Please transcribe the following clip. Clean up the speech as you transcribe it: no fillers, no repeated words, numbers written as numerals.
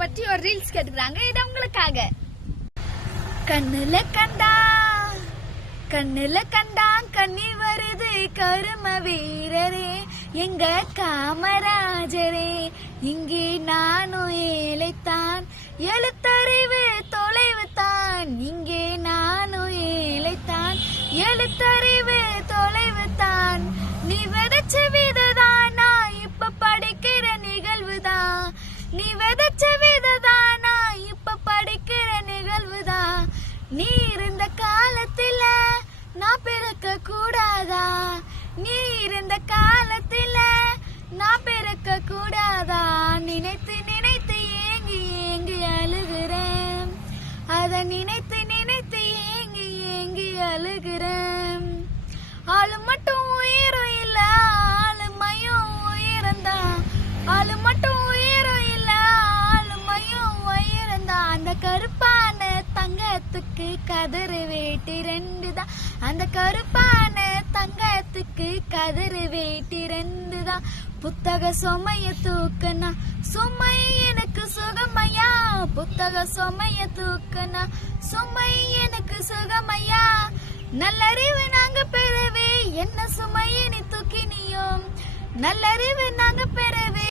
பற்றி ஒரு ரீல்ஸ் கேட்டுக்கிறாங்க. இது உங்களுக்காக. கண்ணுல கண்டா கண்ணி வருது கரும வீரரே எங்க காமராஜரே, இங்கே நானும் ஏழைத்தான் எழுத்தறிவு தொலைவு தான், இங்கே நானும் ஏழைத்தான் எழுத்தறிவு தொலைவு தான், நீ விதைச்ச விததான் நான் இப்ப படிக்கிற நிகழ்வுதான், நீ விதைச்ச விததான் நான் இப்ப படிக்கிற நிகழ்வுதான், நீ இருந்த காலத்துல நான் பிறக்க கூடாதா, நீ இருந்த காலத்துல நான் பிறக்க கூடாதா, நினைத்து நினைத்து ஏங்கி ஏங்கி அழுகிறேன், அத நினைத்து நினைத்து ஏங்கி ஏங்கி அழுகிறேன், ஆளு மட்டும் உயிரும் இல்ல ஆளுமையும் உயிரந்தான், ஆளு மட்டும் உயிரும் இல்ல ஆளுமையும் உயிரந்தான், அந்த கருப்பான தங்கத்துக்கு கதறு வேட்டி ரெண்டு தான், அந்த கருப்பான தங்கத்துக்கு கதறு வேட்டி ரெண்டு தான், புத்தக சுமைய தூக்கனா சுமை எனக்கு சுகமையா, புத்தக சுமைய தூக்கனா சுமை எனக்கு சுகமையா, நல்லறிவு நாங்க பெறவே என்ன சுமையை நீ தூக்கினியோ, நல்லறிவு நாங்க பெறவே